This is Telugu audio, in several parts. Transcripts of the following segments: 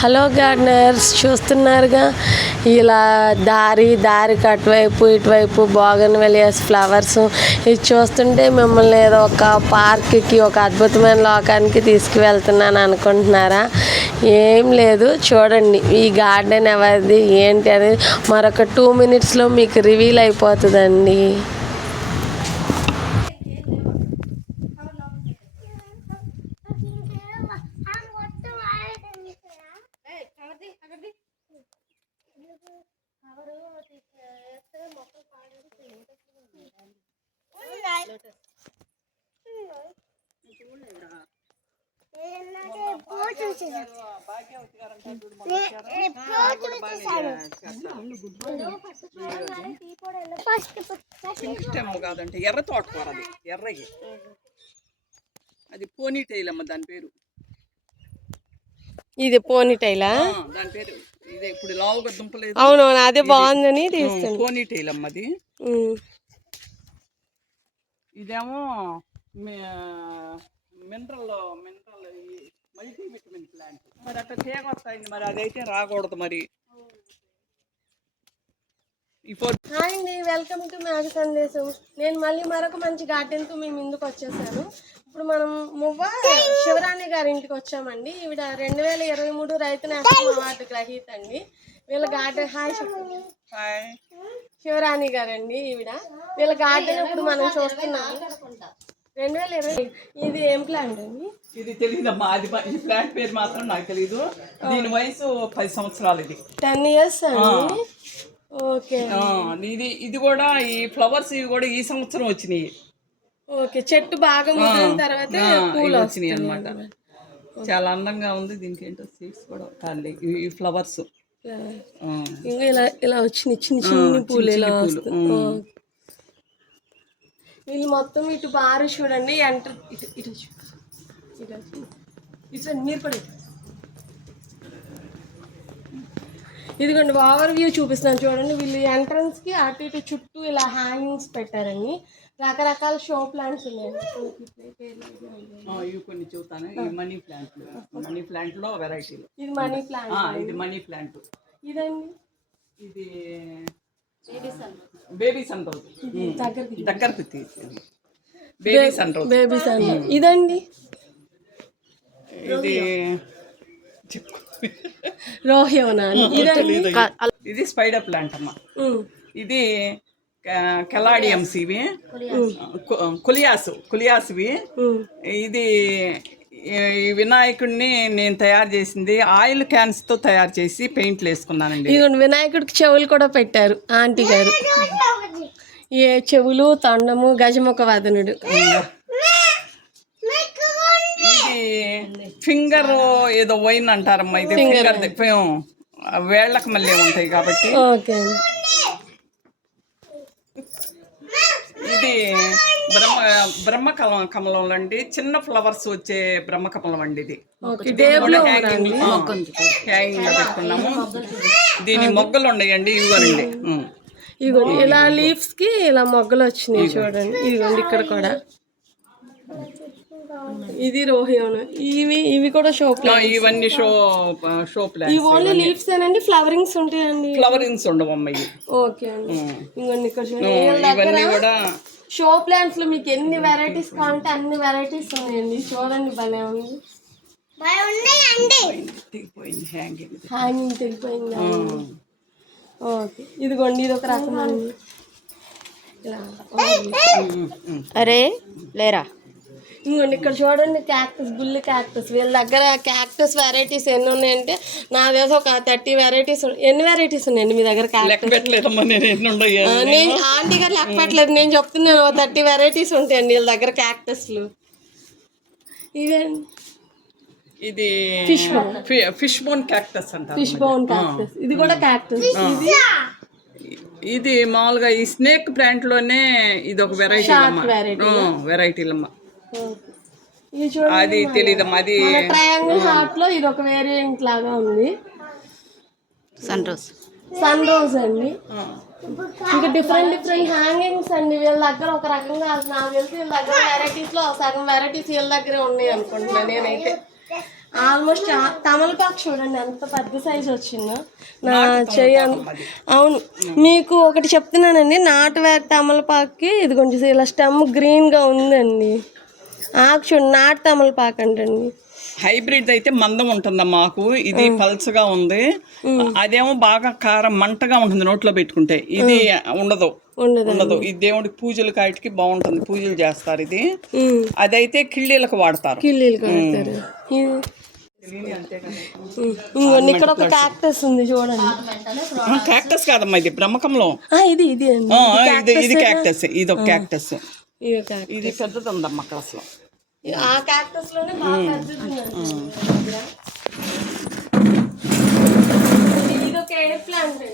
హలో గార్డనర్స్ చూస్తున్నారుగా? ఇలా దారి దారికి అటువైపు ఇటువైపు బాగన్ వెలియస్ ఫ్లవర్స్. ఇది చూస్తుంటే మిమ్మల్ని ఏదో ఒక పార్క్కి ఒక అద్భుతమైన లోకానికి తీసుకువెళ్తున్నాను అనుకుంటున్నారా? ఏం లేదు చూడండి. ఈ గార్డెన్ ఎవరిది ఏంటి అనేది మరొక టూ మినిట్స్లో మీకు రివీల్ అయిపోతుందండి. కాదంటే ఎర్ర తోటకూర అది ఎర్రగి అది పోనీ టైల్ అమ్మ దాని పేరు. ఇది పోనీటైలా ఆ, దాని పేరు. ఇదే ఇప్పుడు లావుగా దుంపలేదు. అవునవును అదే బాగుందని తీస్తాను పోనీ టైల్ అమ్మ అది. ఇదేమో mineral mineral multi vitamin plant. మరి అట్లా చేయకొస్తాయండి మరి అదైతే రాకూడదు మరి. హాయ్ అండి వెల్కమ్ టు మ్యాగ సందేశం. నేను మళ్ళీ మరొక మంచి గార్డెన్తో మీ ముందుకు వచ్చేసాను. ఇప్పుడు మనం మువ్వ శివరాణి గారి ఇంటికి వచ్చామండి. ఈవిడ రెండు వేల ఇరవై మూడు రైతు నేస్తం అవార్డు గ్రహీత అండి వీళ్ళ గార్డెన్ హాయ్ హాయ్. శివరాణి గారండి ఈవిడ. వీళ్ళ గార్డెన్ ఇప్పుడు మనం చూస్తున్నాము. రెండు వేల ఇరవై ఇది ఏం ప్లాంట్ అండి? ఇది తెలియదమ్మా అది ఈ ప్లాంట్ పేరు మాత్రం నాకు తెలియదు దీని వయసు పది సంవత్సరాలు ఇది. టెన్ ఇయర్స్ అండి? ఓకే. ఇది ఇది కూడా ఈ ఫ్లవర్స్ ఇవి కూడా ఈ సంవత్సరం వచ్చినాయి. ఓకే చెట్టు బాగా ముదిరిన తర్వాత పూలు వచ్చినాయి అనమాట చాలా అందంగా ఉంది దీనికి ఏంటో సీడ్స్ కూడా కాదు ఈ ఫ్లవర్స్ ఇంకా ఇలా ఇలా వచ్చినాయి చిన్న చిన్న పూలు ఇలా వస్తాయి. వీళ్ళు మొత్తం ఇటు బారు చూడండి ఎంటర్ ఇటు ఇటు ఇటు. ఇటు మీరు కూడా. ఇదిగోండి ఓవర్ వ్యూ చూపిస్తున్నాను చూడండి. వీళ్ళు ఎంట్రన్స్కి అటు ఇటు చుట్టూ ఇలా హ్యాంగింగ్స్ పెట్టారండి. రకరకాల షో ప్లాంట్స్ ఇవి కొన్ని చూస్తాను. ఈ మనీ ప్లాంట్ మనీ ప్లాంట్లో వెరైటీలు. ఇది మనీ ప్లాంట్ ఇది మనీ ప్లాంట్. ఇదండి. ఇది దగ్గరికి తీసేది బేబీస్ అండి ఇదండి? ఇది. రోహియోనా ఇదండి? ఇది. స్పైడర్ ప్లాంట్ అమ్మ. ఇది కెలాడియమ్స్ ఇవి కులియాసు. కులియాసువి. ఇది ఈ వినాయకుడిని నేను తయారు చేసింది ఆయిల్ క్యాన్స్తో తయారు చేసి పెయింట్లు వేసుకున్నానండి. ఇదిగోండి వినాయకుడికి చెవులు కూడా పెట్టారు ఆంటీ గారు. ఏ చెవులు తొండము గజముఖ వదనుడు. ఇది ఫింగర్ ఏదో వైన్ అంటారమ్మా ఇది ఫింగర్ వేళ్ళకి మళ్ళీ ఉంటాయి కాబట్టి. ఓకే ఇది బ్రహ్మ బ్రహ్మ కమలం కమలం అండి చిన్న ఫ్లవర్స్ వచ్చే బ్రహ్మ కమలం అండి ఇది హ్యాంగింగ్ హ్యాంగింగ్లో పెట్టుకున్నాము. దీని మొగ్గలు ఉన్నాయండి ఇవ్వనండి ఇదిగోండి ఇలా లీవ్స్కి ఇలా మొగ్గలు వచ్చినాయి చూడండి. ఇదిగోండి ఇక్కడ కూడా. ఇది రోహియోను. ఇవి ఇవి కూడా షో ఇవన్నీ షో షో ప్లాంట్ ఇవి ఓన్లీ లీవ్స్ ఏనండి ఫ్లవరింగ్స్ ఉంటాయండి. ఫ్లవరింగ్స్ ఉండవు అమ్మ ఇవి ఓకే అండి. ఇంకొన్ని ఇక్కడ ఇవన్నీ కూడా షో ప్లాంట్స్లో మీకు ఎన్ని వెరైటీస్ కావాలంటే అన్ని వెరైటీస్ ఉన్నాయండి. చూడండి భలే ఉంది. హ్యాంగింగ్ తెగిపోయింది ఓకే ఇదిగోండి ఇది ఒక రకమండి ఇలా అరే లేరా? ఇంకోండి ఇక్కడ చూడండి క్యాక్టస్ బుల్లి క్యాక్టస్ వీళ్ళ దగ్గర క్యాక్టస్ వెరైటీస్ ఎన్ని ఉన్నాయంటే నా దగ్గర ఒక థర్టీ వెరైటీస్ ఎన్ని వెరైటీస్ ఉన్నాయండి మీ దగ్గర నేను ఆంటీ గారు లెక్క పెట్టలేదు. నేను చెప్తున్నాను థర్టీ వెరైటీస్ ఉంటాయండి వీళ్ళ దగ్గర క్యాక్టస్లు ఇవేండి ఇది ఫిష్ బోన్ క్యాక్టస్ అంటారు ఫిష్ బోన్ క్యాక్టస్ ఇది. కూడా క్యాక్టస్ ఇది? ఇది మామూలుగా ఈ స్నేక్ ప్లాంట్లోనే ఇది ఒక వెరైటీ అమ్మా variety. వెరైటీలమ్మ అది తెలియదమ్మా అది ట్రయాంగిల్ హార్ట్లో ఇది ఒక వేరియంట్ లాగా ఉంది. సన్ రోజ్ సన్ రోజ్ అండి. ఇంకా డిఫరెంట్ డిఫరెంట్ హ్యాంగింగ్స్ అండి. వీళ్ళ దగ్గర ఒక రకంగా నాకు తెలిసి వీళ్ళ దగ్గర వెరైటీస్లో సగం వెరైటీస్ వీళ్ళ దగ్గరే ఉన్నాయి అనుకుంటున్నా నేనైతే. ఆల్మోస్ట్ తమలపాకు చూడండి ఎంత పెద్ద సైజ్ వచ్చిందో. నా చెయ్యి అవును. మీకు ఒకటి చెప్తున్నానండి నాటు వేట తమలపాకుకి ఇది కొంచెం ఇలా స్టెమ్ గ్రీన్గా ఉందండి. ఆకు చూడండి నాటు తమలపాకు అంటండి. హైబ్రిడ్ అయితే మందం ఉంటుందమ్మా మాకు ఇది పల్చగా ఉంది. అదేమో బాగా కారం మంటగా ఉంటుంది నోట్లో పెట్టుకుంటే. ఇది ఉండదు. ఉండదు ఈ దేవుడికి పూజలు కాటికి బాగుంటుంది. పూజలు చేస్తారు ఇది. అదైతే కిళ్ళీలకు వాడతారు. ఇది- ఇక్కడ ఒక క్యాక్టస్ ఉంది చూడండి. క్యాక్టస్ కాదమ్మా ఇది బ్రహ్మకంలో. ఇది ఇది అండి. ఇది ఇది క్యాక్టస్ ఇది ఒక క్యాక్టస్. ఇది. ఇది పెద్దది ఉందమ్మా అక్కడ అసలు ఆ క్యాక్టస్లోనే బాగా. ఇది ఒక ఎయిర్ ప్లాంట్ అండి.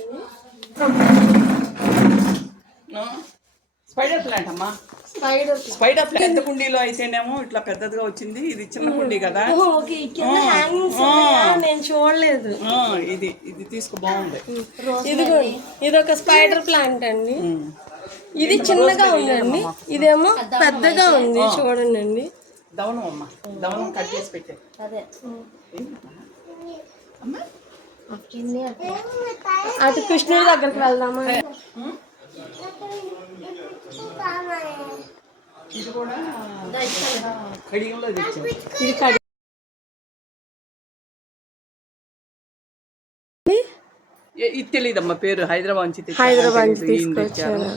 స్పైడర్ ప్లాంట్ అమ్మా. స్పైడర్ స్పైడర్ ప్లాంట్ పెద్ద కుండీలో అయితేనేమో ఇట్లా పెద్దదిగా వచ్చింది. ఇది చిన్న కుండీ కదా. ఓకే కింద హ్యాంగింగ్స్ ఉన్నాయా? నేను చూడలేదు. ఆ, ఇది ఇది తీసుకో బాగుంది. ఇది ఇది ఒక స్పైడర్ ప్లాంట్ అండి. ఇది చిన్నగా ఉందండి. ఇదేమో పెద్దగా ఉంది. చూడండి. అండి దవనం అమ్మా. దవనం కట్ చేసి పెట్టే. అటు కృష్ణుడి దగ్గరికి వెళ్దామా? ఇది కూడా కడియంలో తెచ్చాను. ఇది కడి ఏ- ఇది తెలియదమ్మా పేరు. హైదరాబాద్ నుంచి. హైదరాబాద్ నుంచి. తీసుకొచ్చారా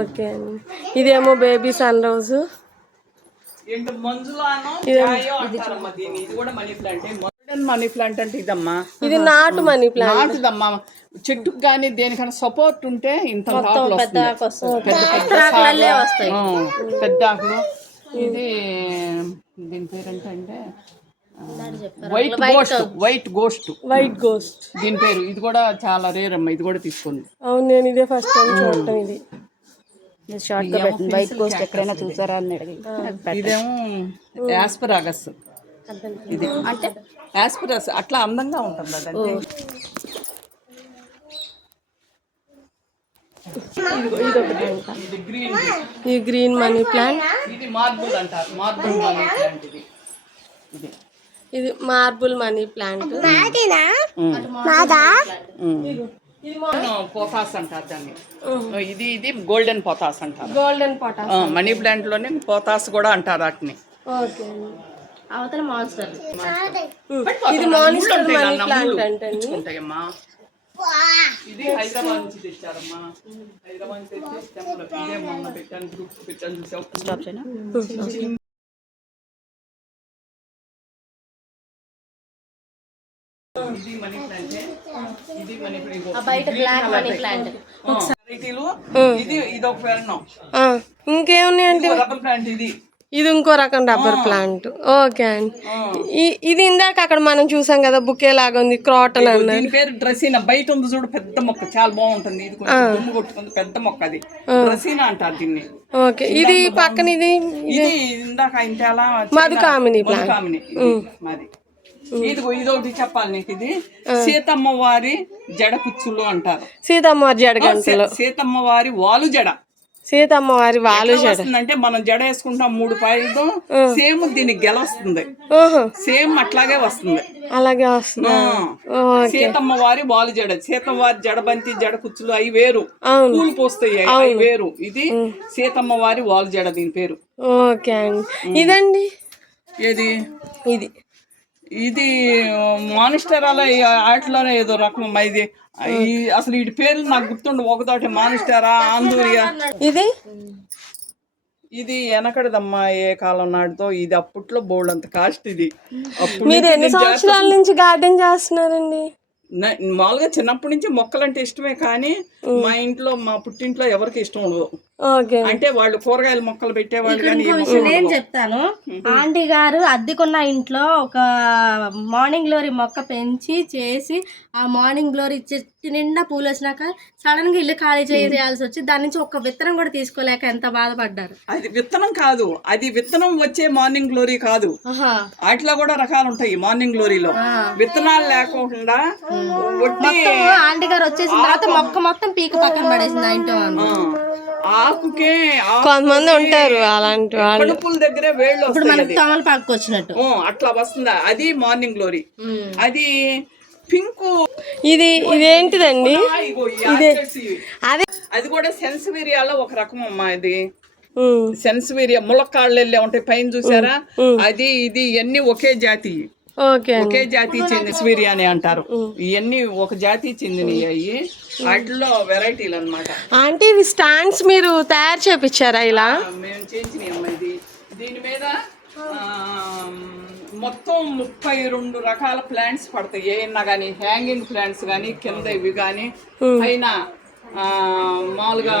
ఓకే అండి. ఇదేమో బేబీ సన్ రోజు. ఏంటో మంజులానో ఛాయో అంటారమ్మా దీన్ని. ఇది కూడా money plant. Modern money plant అంటే ఇదమ్మా. ఇది నాటు మనీ ప్లాంట్. నాటుదమ్మా చెట్టుకు కానీ దేనికైనా సపోర్ట్ ఉంటే ఇంత ఆకులు పెద్ద ఆకులు ఇది దీని పేరు అంటే white ghost white ghost white ghost దీని పేరు. ఇది కూడా చాలా రేర్ అమ్మా. ఇది కూడా తీసుకుంది అవును నేను ఇదే ఫస్ట్ టైం చూడటం ఇది. షార్ట్గా బైక్ పోస్ట్ ఎక్కడైనా చూసారా అని అడిగి ఇదేమో యాస్పరాగస్ ఇది. అంటే? యాస్పరస్ అట్లా అందంగా ఉంటుంది ఇది గ్రీన్ ఈ గ్రీన్ మనీ ప్లాంట్ ఇది మార్బుల్ అంటారు. మార్బుల్ మనీ ప్లాంట్ ఇది. ఇది. ఇది మార్బుల్ మనీ ప్లాంట్ పోతాస్ అంటారు దాన్ని. ఇది ఇది గోల్డెన్ పోతాస్ అంటారు. గోల్డెన్ మనీ ప్లాంట్లోనే పోతాస్ కూడా అంటారు వాటిని. ఓకే అవతల మాన్స్టర్ ఇది మానిస్టర్ మనీ ప్లాంట్ అంటండి ఉంటాయమ్మా ఇది హైదరాబాద్ నుంచి తెచ్చారమ్మా. హైదరాబాద్ నుంచి తెచ్చి స్టెమ్లో ఇదే మొన్న పెట్టాను గ్రూప్ పెట్టాను చూసావు? స్టాప్ చేయనా? ఇది మనీ ప్లాంట్ ఇది మనీ ప్లాంట్ బయట బ్లాక్ మనీ ప్లాంట్ వెరైటీలు ఇది ఒక రబ్బర్ ప్లాంట్ ఇది ఇది. ఇంకో రకం రబ్బర్ ప్లాంట్ ఓకే అండి. ఇది ఇందాక అక్కడ మనం చూసాం కదా బుకే లాగా ఉంది క్రాటన్ అన్న దీని పేరు డ్రెసీనా బయట ఉంది చూడు పెద్ద మొక్క. చాలా బాగుంటుంది. ఇది దుమ్ము కొట్టుకుంది పెద్ద మొక్క అది. డ్రెసీనా అంటారు దీన్ని. ఓకే. ఇది పక్కన ఇది ఇది ఇందాక ఇంత ఎలా మధుకామిని. plant. కామిని మాది. ఇది ఇది ఒకటి చెప్పాలి నీకు ఇది. సీతమ్మ వారి జడ కుచ్చులు అంటారు. సీతమ్మవారి జడగంటలు సీ- సీతమ్మ వారి వాలు జడ. సీతమ్మవారి వాళ్ళు జడ. వస్తుందంటే మనం జడ వేసుకుంటాం మూడు పాయలతో సేమ్ దీనికి గెల వస్తుంది. ఓహో. సేమ్ అట్లాగే వస్తుంది. అలాగే వస్తుంది. సీతమ్మ వారి వాలు జడ. సీతమ్మ వారి జడబంతి జడ కుచ్చులు అవి వేరు. పూలు పోస్తాయి అవి అవి వేరు. ఇది సీతమ్మ వారి వాలు జడ దీని పేరు. ఓకే అండి. ఇదండి? ఏది? ఇది. ఇది మానిస్టరాల ఆటలోనే ఏదో రకం ఇది. అసలు వీటి పేర్లు నాకు గుర్తుండు ఒకతోటి మానిస్టరా ఆందూరియా. ఇది? ఇది వెనకడదమ్మా ఏ కాలం నాటితో ఇది అప్పట్లో బోల్డ్ అంత కాస్ట్ ఇది. మీరు ఎన్ని సంవత్సరాల నుంచి గార్డెన్ చేస్తున్నారండి? మామూలుగా చిన్నప్పటి నుంచి మొక్కలంటే ఇష్టమే కానీ మా ఇంట్లో మా పుట్టింట్లో ఎవరికి ఇష్టం ఉండదు. అంటే వాళ్ళు కూరగాయల మొక్కలు పెట్టేవాళ్ళు నేను. చెప్తాను. ఆంటీ గారు అద్దెకున్న ఇంట్లో ఒక మార్నింగ్ గ్లోరీ మొక్క పెంచి చేసి ఆ మార్నింగ్ గ్లోరీ చెట్టు నిండా పూలు వచ్చినాక సడన్గా ఇల్లు ఖాళీ చేయాల్సి వచ్చి దాని నుంచి ఒక్క విత్తనం కూడా తీసుకోలేక ఎంత బాధపడ్డారు? అది విత్తనం కాదు. అది విత్తనం వచ్చే మార్నింగ్ గ్లోరీ కాదు. వాటిలో కూడా రకాలు ఉంటాయి మార్నింగ్ గ్లోరీలో. విత్తనాలు లేకుండా ఆంటీ గారు వచ్చేసిన తర్వాత మొక్క మొత్తం పీక పక్కన పడేసింది ఆ ఇంట్లో ఆకుకే ఆకు కొంతమంది ఉంటారు అలాంటి వాళ్ళు. కడుపుల దగ్గరే వేళ్ళు ఇప్పుడు వస్తాయి మనకి అది. తమలపాకు వచ్చినట్టు. ఓ, అట్లా వస్తుందా? అది మార్నింగ్ గ్లోరీ. అది పింక్. ఇది ఇదేంటిదండి? ఇగో ఈ ఆర్కిడ్స్ ఇవి. అదే. అది కూడా సెన్సివేరియాలో ఒక రకం అమ్మా ఇది. ఉమ్, సెన్సివేరియా ములక్కాళ్ళు వెళ్ళే ఉంటాయి. పైన చూసారా? అది ఇది ఇవన్నీ ఒకే జాతి. ఒకే జాతి చెందిన స్వీరియా అని అంటారు. ఇవన్నీ ఒక జాతి చెందినవి అయ్యి వాటిలో వెరైటీలు అన్నమాట. అంటే ఇవి స్టాండ్స్ మీరు తయారు చేపించారా ఇలా? మేము అమ్మా ఇది. దీని మీద మొత్తం ముప్పై రెండు రకాల ప్లాంట్స్ పడతాయి. ఏమన్నా కానీ హ్యాంగింగ్ ప్లాంట్స్ కానీ కింద ఇవి కానీ పైన ఆ, మామూలుగా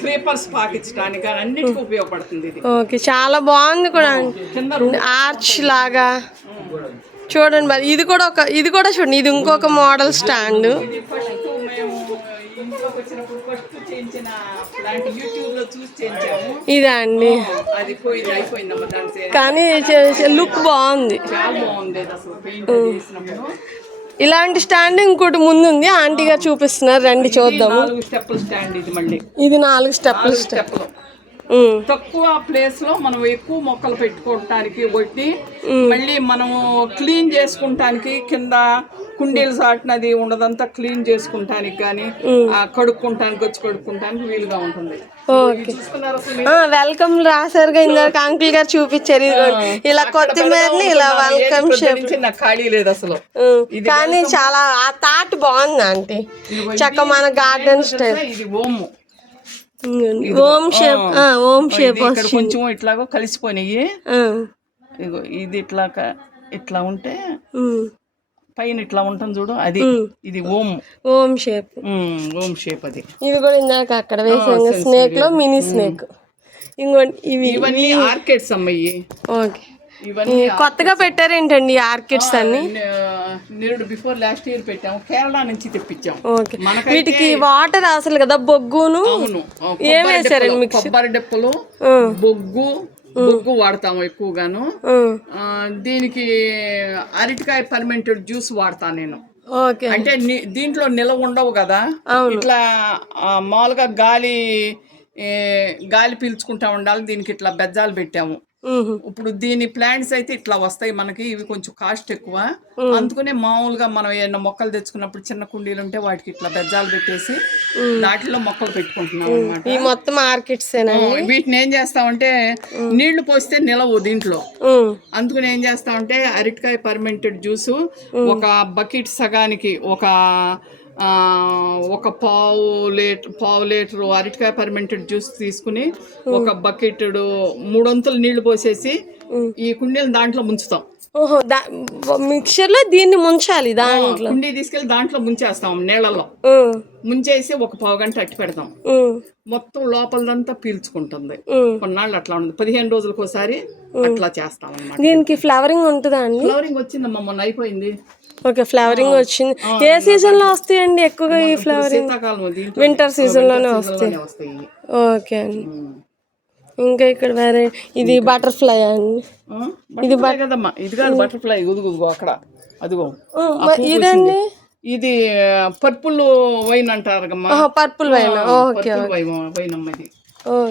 క్రీపర్స్ పాకించడానికి కానీ అన్నిటికీ ఉపయోగపడుతుంది ఇది. ఓకే చాలా బాగుంది కూడా. కింద ఆర్చ్ లాగా. చూడండి మరి ఇది కూడా ఒక ఇది కూడా చూడండి ఇది ఇంకొక మోడల్ స్టాండ్ ఇది అండి. కానీ లుక్ బాగుంది. ఇలాంటి స్టాండ్ ఇంకోటి ముందు ఉంది ఆంటీ గారు చూపిస్తున్నారు రండి చూద్దాము. ఇది నాలుగు స్టెప్పులు ఉమ్, తక్కువ ప్లేస్లో మనం ఎక్కువ మొక్కలు పెట్టుకోవటానికి ఒకటి మళ్ళీ మనము క్లీన్ చేసుకుంటానికి కింద కుండీలు సాటినది ఉండదంతా క్లీన్ చేసుకుంటానికి కానీ కడుక్కుంటానికి వచ్చి కడుక్కుంటానికి వీలుగా ఉంటుంది. వెల్కమ్ ఇందాక అంకుల్ గారు చూపించారు. ఇలా కొత్తిమీరని ఇలా వెల్కమ్ నాకు ఖాళీ లేదు అసలు. కానీ చాలా ఆ థాట్ బాగుంది ఆంటీ. చక్క మన గార్డెన్ స్టైల్ ఇది ఓము. ఓం షేప్ ఓం షేప్ ఇక్కడ కొంచెం ఇట్లాగో కలిసిపోయినాయి. ఇగో ఇది ఇట్లా ఇట్లా ఉంటే పైన ఇట్లా ఉంటుంది చూడు అది ఇది ఓం. ఓం షేప్. ఓం షేప్ అది. ఇది కూడా ఇందాక అక్కడ వేసాం స్నేక్లో మినీ స్నేక్. ఇంకోటి ఇవి ఇవన్నీ ఆర్కిడ్స్ అమ్మయ్యి ఓకే. ఇవన్నీ కొత్తగా పెట్టారేంటండి ఆర్కిడ్స్ అన్ని? నిరుడు బిఫోర్ లాస్ట్ ఇయర్ పెట్టాము. కేరళ నుంచి తెప్పించాం. వీటికి వాటర్ అసలు కదా బొగ్గును? ఏం డెప్పలు, మిక్స్? కొబ్బరి డెప్పలు బొగ్గు బొగ్గు వాడతాము ఎక్కువగాను. దీనికి అరటికాయ పర్మెంటెడ్ జ్యూస్ వాడతాను నేను. ఓకే. అంటే దీంట్లో నిలవ ఉండవు కదా. ఇట్లా మామూలుగా గాలి గాలి పీల్చుకుంటా ఉండాలి. దీనికి ఇట్లా బెజ్జాలు పెట్టాము. ఇప్పుడు దీని ప్లాంట్స్ అయితే ఇట్లా వస్తాయి మనకి ఇవి కొంచెం కాస్ట్ ఎక్కువ. అందుకనే మామూలుగా మనం ఏమైనా మొక్కలు తెచ్చుకున్నప్పుడు చిన్న కుండీలు ఉంటే వాటికి ఇట్లా బెజ్జాలు పెట్టేసి దాంట్లో మొక్కలు పెట్టుకుంటున్నాం అనమాట ఈ మొత్తం వీటిని ఏం చేస్తామంటే నీళ్ళు పోస్తే నిలవు దీంట్లో. అందుకని ఏం చేస్తామంటే అరటికాయ పర్మెంటెడ్ జ్యూసు ఒక బకెట్ సగానికి ఒక ఒక పావు లీటర్ పావు లీటర్ అరటికాయ పర్మెంటెడ్ జ్యూస్ తీసుకుని ఒక బకెట్ మూడొంతులు నీళ్ళు పోసేసి ఈ కుండీలు దాంట్లో ముంచుతాం. ఓహో దా లో దీన్ని ముంచాలి దాంట్లో. కుండీ తీసుకెళ్ళి దాంట్లో ముంచేస్తాం నీళ్ళలో ముంచేసి ఒక పావు గంట అట్టి పెడతాం. మొత్తం లోపలదంతా పీల్చుకుంటుంది. కొన్నాళ్ళు అట్లా ఉంటుంది పదిహేను రోజులకు ఒకసారి అట్లా చేస్తాం దీనికి ఫ్లవరింగ్ ఉంటుందా ఫ్లవరింగ్ వచ్చిందమ్మా మొన్న అయిపోయింది. ఓకే ఫ్లవరింగ్ వచ్చింది. ఏ సీజన్లో వస్తాయండి ఎక్కువగా ఈ ఫ్లవరింగ్ వింటర్ సీజన్లోనే వస్తాయి. ఓకే అండి. ఇంకా ఇక్కడ వేరే ఇది బటర్ఫ్లై అండి? ఇది కదమ్మా. ఇది కాదు బటర్ఫ్లై అక్కడ. అదిగో. ఇదండి? ఇది పర్పుల్ వైన్ అంటారు పర్పుల్ వైన్ ఓకే వైన్ అమ్మ ఇది. ఓకే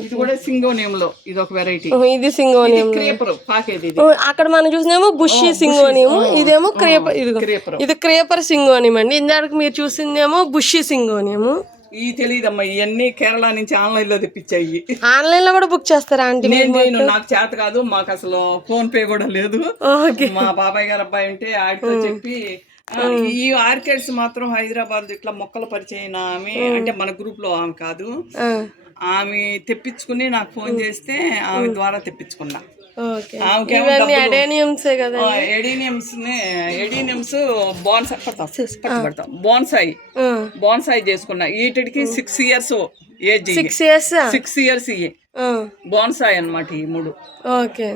ఇది కూడా సింగోనియం లో ఇది ఒక వెరైటీ ఇది సింగోనియం. క్రేపర్ పాకేది అక్కడ మనం చూసినేమో బుషి సింగోనియం ఇదేమో క్రేపర్ ఇది క్రేపర్. ఇది క్రేపర్ సింగోనియం అండి. ఇందాక మీరు చూసిందేమో బుషి సింగోనియం. ఈ తెలియదమ్మా ఇవన్నీ కేరళ నుంచి ఆన్లైన్లో తెప్పించాయి. ఆన్లైన్లో కూడా బుక్ చేస్తారా ఆంటీ నేను నాకు చేత కాదు మాకు అసలు ఫోన్ పే కూడా లేదు. మా బాబాయ్ గారు అబ్బాయి ఉంటే ఆడితో చెప్పి ఈ ఆర్కిడ్స్ మాత్రం హైదరాబాద్ ఇట్లా మొక్కల పరిచయం ఆమె అంటే మన గ్రూప్లో ఆమె కాదు. ఆమె తెప్పించుకుని నాకు ఫోన్ చేస్తే ఆమె ద్వారా తెప్పించుకున్నా. ఎడీనియమ్స్ ఎడీనియమ్స్ బాన్సాయి పడతాం బాన్సాయి. బాన్సాయి చేసుకున్నా. వీటికి six years age six years six years ఇయ్యి బాన్సాయి అన్నమాట ఈ మూడు. ఓకే.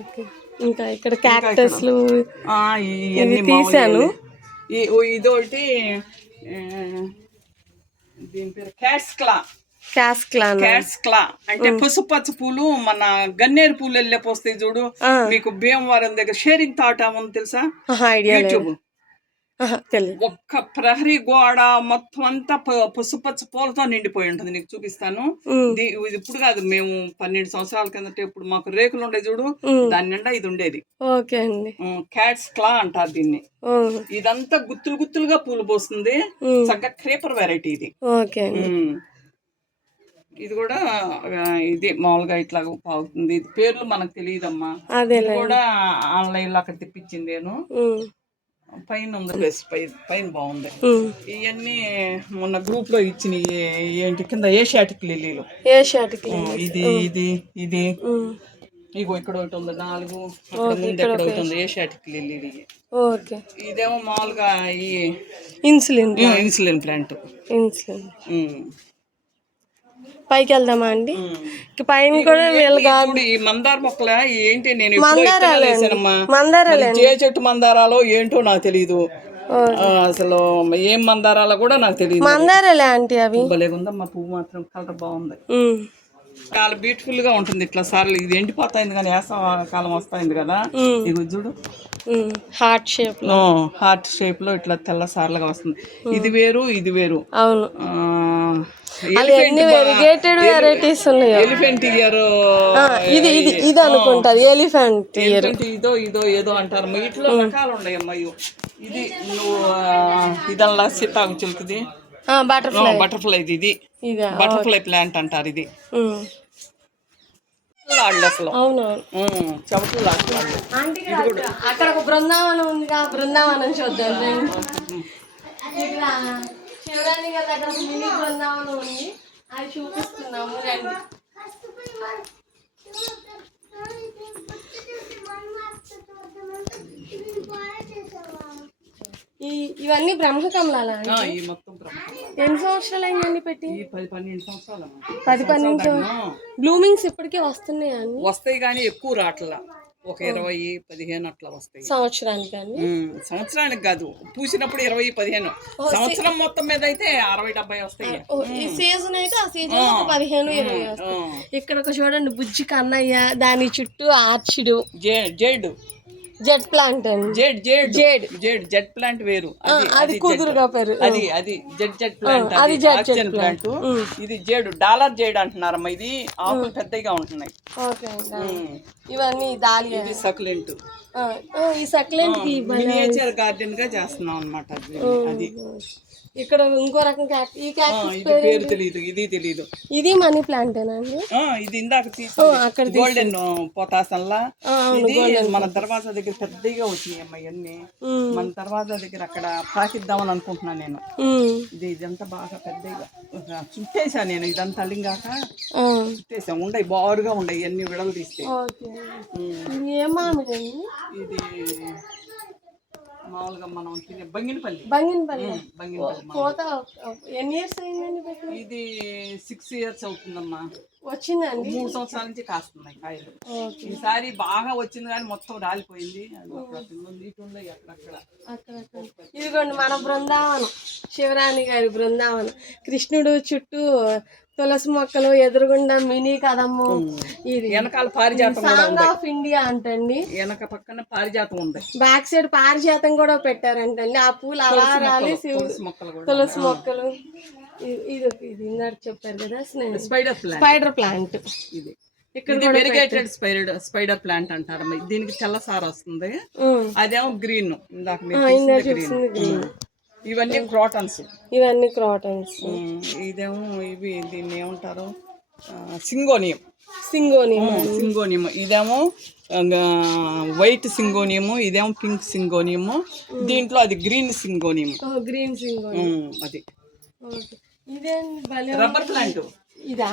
ఓకే. ఇంకా ఇక్కడ క్యాక్టస్లు ఓ ఇదొకటి దీని పేరు క్యాట్స్ క్లా. క్యాట్స్ క్లా. అంటే పసుపచ్చ పూలు మన గన్నేరు పూలు వెళ్ళే పోస్తాయి చూడు. మీకు భీమవరం దగ్గర షేరింగ్ థాట్ ఉంది తెలుసా? యూట్యూబ్. ఒక్క ప్రహరీ గోడ మొత్తం అంతా పసుపచ్చ పూలతో నిండిపోయి ఉంటుంది. నీకు చూపిస్తాను. ఇప్పుడు కాదు మేము పన్నెండు సంవత్సరాల కిందట ఇప్పుడు మాకు రేకులు ఉండే చూడు దాని నిండా ఇది ఉండేది. ఓకే అండి. క్యాట్స్ క్లా అంటారు దీన్ని. ఇదంతా గుత్తులు గుత్తులుగా పూలు పోస్తుంది. చక్కగా క్రేపర్ వెరైటీ ఇది. ఓకే. ఇది కూడా ఇది మామూలుగా ఇట్లా పాగుతుంది పేర్లు మనకు తెలియదమ్మా. కూడా ఆన్లైన్లో అక్కడ తెప్పించింది నేను. పైన ఉంది ప్లేస్ పై పైన బాగుంది. ఇవన్నీ మొన్న గ్రూప్లో ఇచ్చిన ఏంటి కింద ఏషియాటిక్ లిల్లీలు. ఏ షర్ట్కి ఇది ఇది ఇది. ఇగో ఇక్కడ ఒకటి ఉంది నాలుగు. అక్కడ ముందు ఎక్కడ ఒకటి ఉంది ఏషియాటిక్ లిల్లీ ఓకే. ఇదేమో మామూలుగా ఈ ఇన్సులిన్ ఇన్సులిన్ ప్లాంట్. ఇన్సులిన్. పైకి వెళ్దామా అండి పైన కూడా ఇప్పుడు ఈ మందార మొక్కల ఏంటి నేను మందారాలే ఏ చెట్టు మందారాలో ఏంటో నాకు తెలియదు అసలు ఏం మందారాలో కూడా నాకు తెలియదు మందారాలే ఆంటీ అవి. ఉందమ్మా పువ్వు మాత్రం కలర్ బాగుంది. చాలా బ్యూటిఫుల్గా ఉంటుంది ఇట్లా సార్లు. ఇది ఎండిపోతాయింది కానీ కాలం వస్తాయింది కదా. ఇగో చూడు. హార్ట్ షేప్ హార్ట్ షేప్లో ఇట్లా తెల్ల సార్లుగా వస్తుంది. ఇది వేరు ఇది వేరు. అవును. వెరిగేటెడ్ వెరైటీస్ ఉన్నాయో. ఎలిఫెంట్ ఇయర్ ఇది ఇది ఇది అనుకుంటది ఎలిఫెంట్ ఎలిఫెంట్ ఇదో ఇదో ఏదో అంటారు. వీటిలో రకాలు ఉన్నాయమ్మా. ఇది నువ్వు ఇదల్లా సీతాకు చిలుకుది? బటర్ఫ్లై బటర్ఫ్లై ఇది ఇదా. బటర్ఫ్లై ప్లాంట్ అంటారు ఇది. ఆడలు అసలు చెమటలు అక్కడ ఒక బృందావనం ఉంది ఆ బృందావనం చూద్దాం గారి దగ్గర ఒక మినీ బృందావనం ఉంది. అది చూపిస్తున్నాము రండి. ఈ ఇవన్నీ బ్రహ్మ ఎన్ని సంవత్సరాలు అయిందండి పెట్టి? పది పన్నెండు సంవత్సరాలు పది పన్నెండు సంవత్సరాలు. బ్లూమింగ్స్ ఇప్పటికే వస్తున్నాయా అండి? వస్తాయి కానీ ఎక్కువ రాట్ల. ఒక ఇరవై పదిహేను అట్లా వస్తాయి. సంవత్సరానికి సంవత్సరానికి కాదు. పూసినప్పుడు ఇరవై పదిహేను. సంవత్సరం మొత్తం మీద అయితే అరవై డెబ్బై వస్తాయి. ఈ సీజన్ అయితే ఆ సీజన్ పదిహేను ఇరవై. ఇక్కడ ఒక చూడండి బుజ్జి కన్నయ్య దాని చుట్టూ ఆర్చిడు. జే జేడ్. జెట్ ప్లాంట్ అండి jade jade. Jade. Jade jade plant వేరు. అది కుదురుగా పెరుగు అది అది జెడ్ జెడ్ ప్లాంట్ అది ఆక్సిజన్ ప్లాంట్. ఇది జేడు డాలర్ జేడ్ అంటున్నారమ్మా. ఇది ఆకులు పెద్దగా ఉంటున్నాయి. ఓకే ఇవన్నీ దాలియా ఇది సక్లెంట్. ఈ సక్లెంట్ మినియేచర్ గార్డెన్గా చేస్తున్నాం అన్నమాట అది. ఇక్కడ ఇంకో రకం క్యాక్ ఈ ఆ, క్యాక్టస్ ఇది పేరు తెలియదు ఇది తెలియదు ఇది మనీ ప్లాంటేనా అండి? ఇది ఇందాక అక్కడ తీసి గోల్డెన్ పోతాసల్లా ఇది మన దర్వాజా దగ్గర పెద్దగా వచ్చినాయి అమ్మ ఇవన్నీ. మన దర్వాజా దగ్గర అక్కడ పాకిద్దామని అనుకుంటున్నాను నేను. ఇది ఇదంతా బాగా పెద్దగా. చుట్టేసా నేను ఇదంతా అల్లింగాక చుట్టేసా ఉండయి బారుగా ఉండయి ఇవన్నీ విడలు తీస్తే. ఇది మామూలుగా మనం తినే బంగినపల్లి. బంగినపల్లి. బంగినపల్లి. కోత ఎన్ని ఇయర్స్ అయిందండి ఇది సిక్స్ ఇయర్స్ అవుతుందమ్మా. వచ్చిందండి? మూడు సంవత్సరాల నుంచి కాస్తున్నాయి కాయలు. ఈసారి బాగా వచ్చింది కానీ మొత్తం రాలిపోయింది. అక్కడక్కడ. ఇదిగోండి మన బృందావనం. శివరాణి గారి బృందావనం. కృష్ణుడు చుట్టూ తులసి మొక్కలు ఎదురుగుండా మినీ కదమ్ము ఇది. వెనకాల పారిజాతం సాంగ్ ఆఫ్ ఇండియా అంటండి. వెనక పక్కన పారిజాతం ఉంది. బ్యాక్ సైడ్ పారిజాతం కూడా పెట్టారంటండి. ఆ పూలు అలా రాలి తులసి మొక్కలు ఇది ఇది ఇందాక చెప్పారు కదా స్పైడర్ ప్లాంట్. Spider plant. ఇది. ఇది వెరిగేటెడ్ స్పైడర్ స్పైడర్ ప్లాంట్ అంటారు. దీనికి తెల్ల సార వస్తుంది అదేమో గ్రీన్. ఇందాక గ్రీన్. ఇవన్నీ క్రాటన్స్. ఇవన్నీ క్రాటన్స్. ఇదేమో ఇవి దీన్ని ఏమంటారు? సింగోనియం. సింగోనియం. సింగోనియం. ఇదేమో వైట్ సింగోనియము ఇదేమో పింక్ సింగోనియము దీంట్లో అది గ్రీన్ సింగోనియం. Green syngonium. అది. Rubber plant. ఇదా?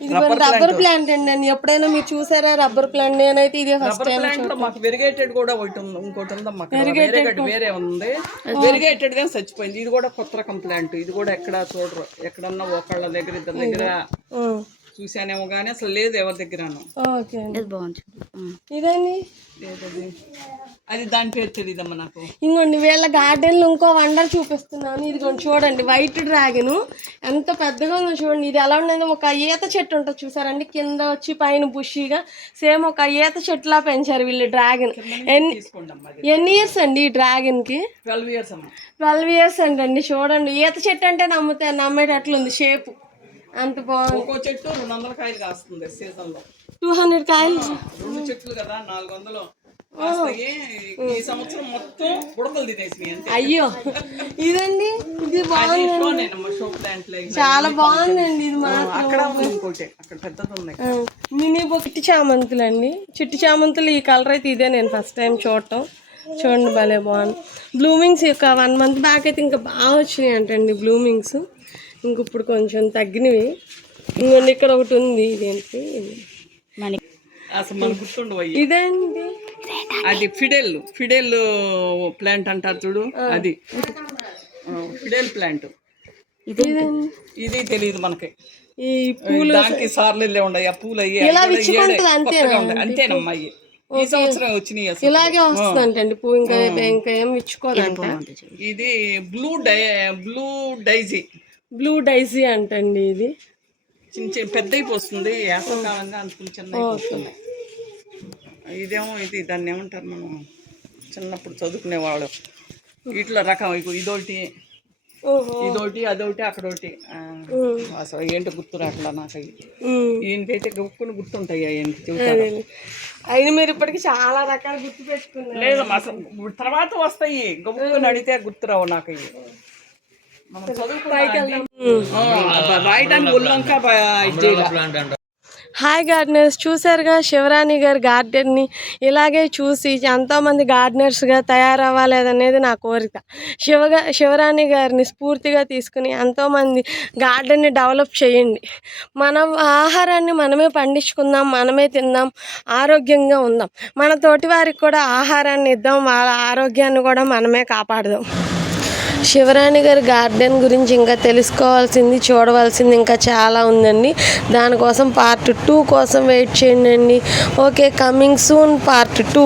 ఇది రబ్బర్ ప్లాంట్ అండి. నేను ఎప్పుడైనా మీరు చూసారా రబ్బర్ ప్లాంట్ నేనైతే ఇదే ఫస్ట్ రబ్బర్ ప్లాంట్లో మాకు వెరిగేటెడ్ కూడా ఒకటి ఉంది ఇంకోటి ఉందమ్మా వెరిగేటెడ్ వేరే ఉంది. వెరిగేటెడ్గా చచ్చిపోయింది. ఇది కూడా కొత్త రకం ప్లాంట్ ఇది కూడా ఎక్కడ చూడరు. ఎక్కడన్నా ఒకళ్ళ దగ్గర ఇద్దరి దగ్గర చూశానేమో కానీ అసలు లేదు ఎవరి. ఉమ్. ఇదండి అది దాని పేరు తెలియదమ్మా నాకు. ఇంకోండి వీళ్ళ గార్డెన్లో ఇంకో వండర్ చూపిస్తున్నాను. ఇదిగోండి చూడండి వైట్ డ్రాగన్ ఎంత పెద్దగా ఉందో చూడండి. ఇది ఎలా ఉండదు ఒక ఈత చెట్టు ఉంటుంది చూసారండి. కింద వచ్చి పైన బుషిగా సేమ్ ఒక ఈత చెట్టులా పెంచారు వీళ్ళు డ్రాగన్ ఎన్ని ఎన్ని ఇయర్స్ అండి ఈ డ్రాగన్కి ట్వెల్వ్ ఇయర్స్ అమ్మా. ట్వెల్వ్ ఇయర్స్ అంటండి చూడండి. ఈత చెట్టు అంటే నమ్మితే నమ్మేటట్లుంది షేప్ అంత బాగుంది. ఒక్కో చెట్టు రెండు వందల కాయలు కాస్తుంది సీజన్లో. టూ హండ్రెడ్ కాయలు. రెండు చెట్లు కదా నాలుగు వందలు. ఈ సంవత్సరం మొత్తం బుడకలు తినేసినాయి అంతే. అయ్యో. ఇదండి? ఇది బాగుంది షో ప్లాంట్ చాలా బాగుందండి ఇది మాత్రం. అక్కడ ఉంది ఇంకోటి అక్కడ పెద్దది ఉంది. ఆ, మినీ చిట్టి చామంతులు అండి. చిట్టి చామంతులు ఈ కలర్ అయితే ఇదే నేను ఫస్ట్ టైం చూడటం. చూడండి భలే బాగుంది. బ్లూమింగ్స్ ఒక వన్ మంత్ బ్యాక్ అయితే ఇంకా బాగా వచ్చినాయి అంటండి బ్లూమింగ్స్. ఇంక ఇప్పుడు కొంచెం తగ్గినవి. ఇంకొండి ఇక్కడ ఒకటి ఉంది ఇదేంటి? ఇదండి అది ఫిడెల్ ఫిడెల్ ప్లాంట్ అంటారు చూడు అది. Fiddle plant. ఇది తెలియదు మనకి. ఈ పూలు దానికి సార్లు వెళ్ళే ఉన్నాయి ఆ పూలు అయ్యి ఇలా విచ్చుకుంటుంది అంతేనా అంతేనమ్మా అయ్యి. ఈ సంవత్సరం వచ్చినాయి అసలు. ఇలాగే వస్తుందంటండి పువ్వు ఇంకా ఇంకా ఏం చూడు. ఇది బ్లూ డై బ్లూ డైజీ. బ్లూ డైజీ అంటండి ఇది. చిన్న చిన్న వేసవకాలంగా అంత చిన్నవి పోస్తుంది ఇదేమో ఇది దాన్ని ఏమంటారు మనం? చిన్నప్పుడు చదువుకునేవాళ్ళు. వీటిలో రకం ఇదొకటి ఓహో. ఇదొకటి అదొకటి అక్కడొకటి ఆ, అసలు ఏంటో గుర్తు రావట్లా నాకు. ఈయనకైతే గొప్పని గుర్తుంటాయి ఆయనకి చెబుతారు. అయినా మీరు ఇప్పటికి చాలా రకాలు గుర్తు పెట్టుకున్నారు. లేదమ్మా అసలు తర్వాత వస్తాయి. గొప్పని అడిగితే గుర్తురావు నాకు ఇవి. మనం చదువుకున్నాం హాయ్ గార్డెనర్స్ చూసారుగా శివరాణి గారి గార్డెన్ని ఇలాగే చూసి ఎంతోమంది గార్డెనర్స్గా తయారవ్వాలనేది నా కోరిక. శివగా శివరాణి గారిని స్ఫూర్తిగా తీసుకుని ఎంతోమంది గార్డెన్ని డెవలప్ చేయండి. మన ఆహారాన్ని మనమే పండించుకుందాం మనమే తిందాం ఆరోగ్యంగా ఉందాం. మన తోటి వారికి కూడా ఆహారాన్ని ఇద్దాం వాళ్ళ ఆరోగ్యాన్ని కూడా మనమే కాపాడదాం. శివరాణి గారి గార్డెన్ గురించి ఇంకా తెలుసుకోవాల్సింది చూడవలసింది ఇంకా చాలా ఉందండి. దానికోసం పార్ట్ టూ కోసం వెయిట్ చేయండి okay coming soon part two.